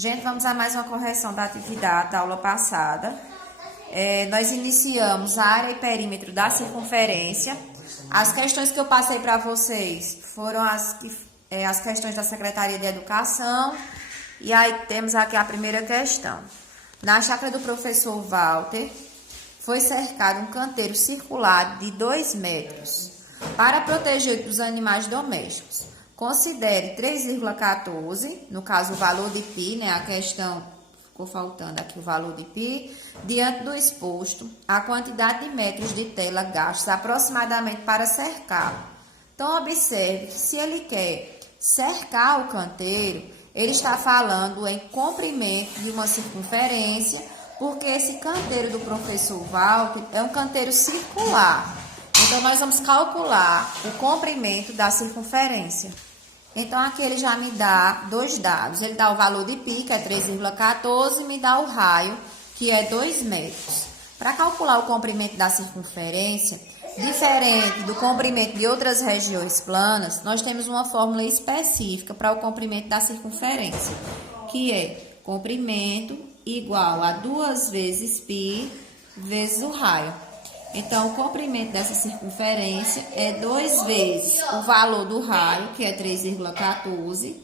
Gente, vamos a mais uma correção da atividade da aula passada. Nós iniciamos a área e perímetro da circunferência. As questões que eu passei para vocês foram as questões da Secretaria de Educação. E aí temos aqui a primeira questão. Na chácara do professor Walter, foi cercado um canteiro circular de 2 metros para proteger dos animais domésticos. Considere 3,14, no caso o valor de π, né? A questão ficou faltando aqui o valor de π, diante do exposto, a quantidade de metros de tela gastos aproximadamente para cercá-lo. Então, observe que se ele quer cercar o canteiro, ele está falando em comprimento de uma circunferência, porque esse canteiro do professor Walter é um canteiro circular. Então, nós vamos calcular o comprimento da circunferência. Então, aqui ele já me dá dois dados. Ele dá o valor de π, que é 3,14, e me dá o raio, que é 2 metros. Para calcular o comprimento da circunferência, diferente do comprimento de outras regiões planas, nós temos uma fórmula específica para o comprimento da circunferência, que é comprimento igual a 2 vezes π vezes o raio. Então, o comprimento dessa circunferência é 2 vezes o valor do raio, que é 3,14,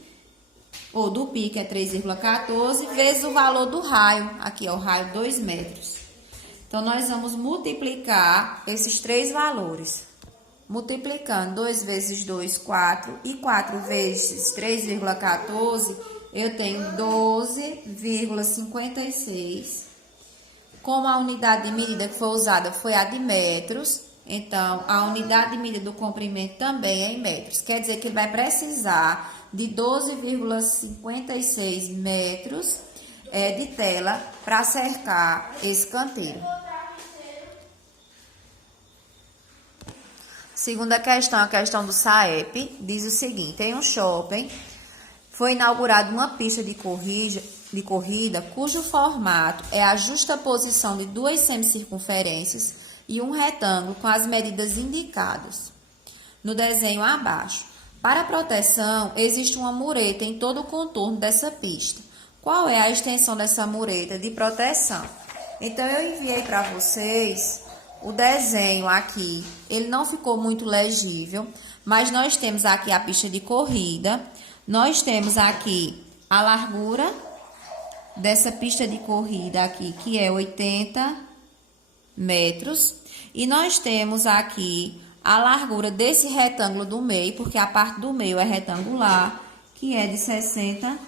ou do π, que é 3,14, vezes o valor do raio, aqui é o raio 2 metros. Então, nós vamos multiplicar esses três valores. Multiplicando 2 vezes 2, 4, e 4 vezes 3,14, eu tenho 12,56. Como a unidade de medida que foi usada foi a de metros, então a unidade de medida do comprimento também é em metros. Quer dizer que ele vai precisar de 12,56 metros de tela para cercar esse canteiro. Segunda questão, a questão do SAEP, diz o seguinte: em um shopping foi inaugurada uma pista de corrida cujo formato é a justaposição de 2 semicircunferências e um retângulo com as medidas indicadas no desenho abaixo. Para proteção, existe uma mureta em todo o contorno dessa pista. Qual é a extensão dessa mureta de proteção? Então, eu enviei para vocês o desenho aqui. Ele não ficou muito legível, mas nós temos aqui a pista de corrida, nós temos aqui a largura dessa pista de corrida aqui, que é 80 metros. E nós temos aqui a largura desse retângulo do meio, porque a parte do meio é retangular, que é de 60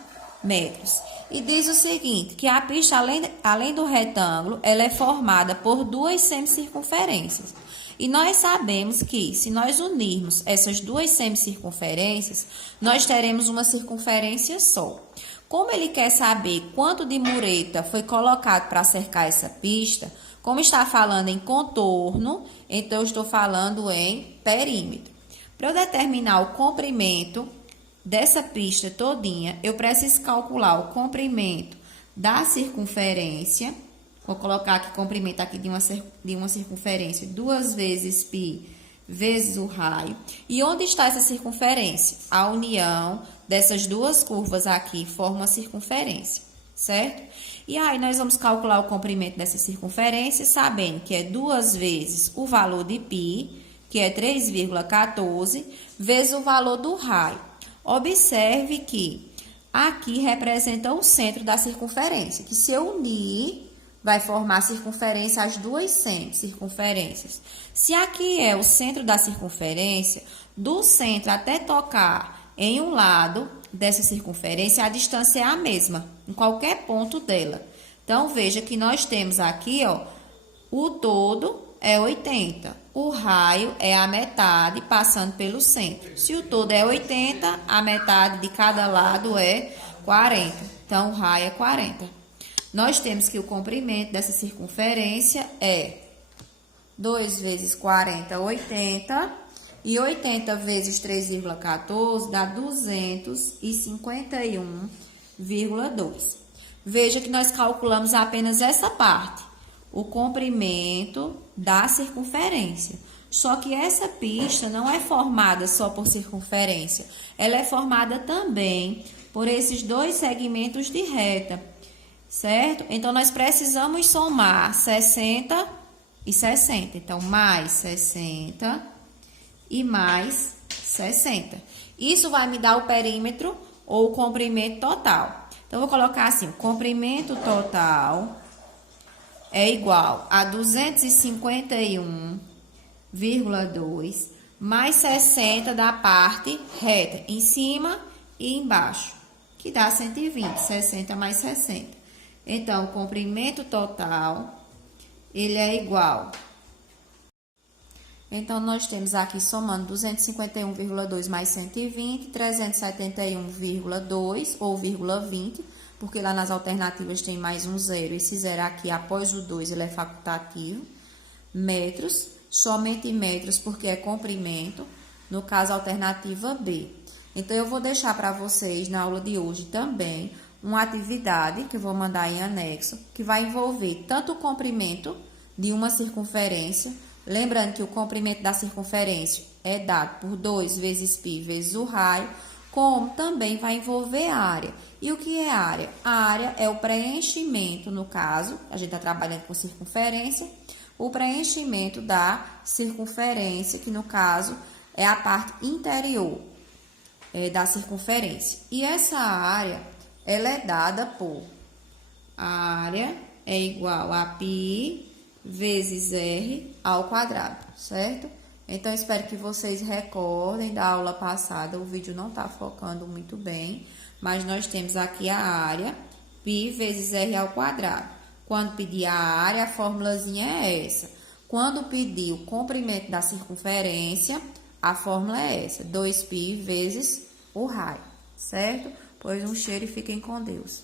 metros. E diz o seguinte, que a pista, além do retângulo, ela é formada por 2 semicircunferências. E nós sabemos que, se nós unirmos essas 2 semicircunferências, nós teremos uma circunferência só. Como ele quer saber quanto de mureta foi colocado para cercar essa pista, como está falando em contorno, então eu estou falando em perímetro. Para eu determinar o comprimento dessa pista todinha, eu preciso calcular o comprimento da circunferência. Vou colocar aqui comprimento aqui de uma circunferência 2 vezes π vezes o raio. E onde está essa circunferência? A união dessas duas curvas aqui forma a circunferência, certo? E aí, nós vamos calcular o comprimento dessa circunferência, sabendo que é 2 vezes o valor de π, que é 3,14, vezes o valor do raio. Observe que aqui representa o centro da circunferência, que se eu unir, vai formar circunferência as 2 circunferências. Se aqui é o centro da circunferência, do centro até tocar em um lado dessa circunferência, a distância é a mesma, em qualquer ponto dela. Então, veja que nós temos aqui, ó, o todo é 80. O raio é a metade passando pelo centro. Se o todo é 80, a metade de cada lado é 40. Então, o raio é 40. Nós temos que o comprimento dessa circunferência é 2 vezes 40, 80. E 80 vezes 3,14 dá 251,2. Veja que nós calculamos apenas essa parte, o comprimento da circunferência. Só que essa pista não é formada só por circunferência, ela é formada também por esses dois segmentos de reta, certo? Então, nós precisamos somar 60 e 60. Então, mais 60 e mais 60. Isso vai me dar o perímetro ou o comprimento total. Então, eu vou colocar assim, o comprimento total é igual a 251,2 mais 60 da parte reta, em cima e embaixo, que dá 120, 60 mais 60. Então, o comprimento total, ele é igual. Então, nós temos aqui, somando 251,2 mais 120, 371,2 ou vírgula 20, porque lá nas alternativas tem mais um zero. Esse zero aqui, após o 2, ele é facultativo. Metros, somente metros, porque é comprimento, no caso, alternativa B. Então, eu vou deixar para vocês, na aula de hoje também, uma atividade que eu vou mandar em anexo, que vai envolver tanto o comprimento de uma circunferência, lembrando que o comprimento da circunferência é dado por 2 vezes π vezes o raio, como também vai envolver a área. E o que é área? A área é o preenchimento, no caso, a gente está trabalhando com circunferência, o preenchimento da circunferência, que no caso é a parte interior da circunferência. E essa área, ela é dada por a área é igual a π vezes r ao quadrado, certo? Então, espero que vocês recordem da aula passada, o vídeo não está focando muito bem, mas nós temos aqui a área, π vezes r ao quadrado. Quando pedir a área, a formulazinha é essa. Quando pedir o comprimento da circunferência, a fórmula é essa, 2π vezes o raio, certo? Pois um cheiro e fiquem com Deus.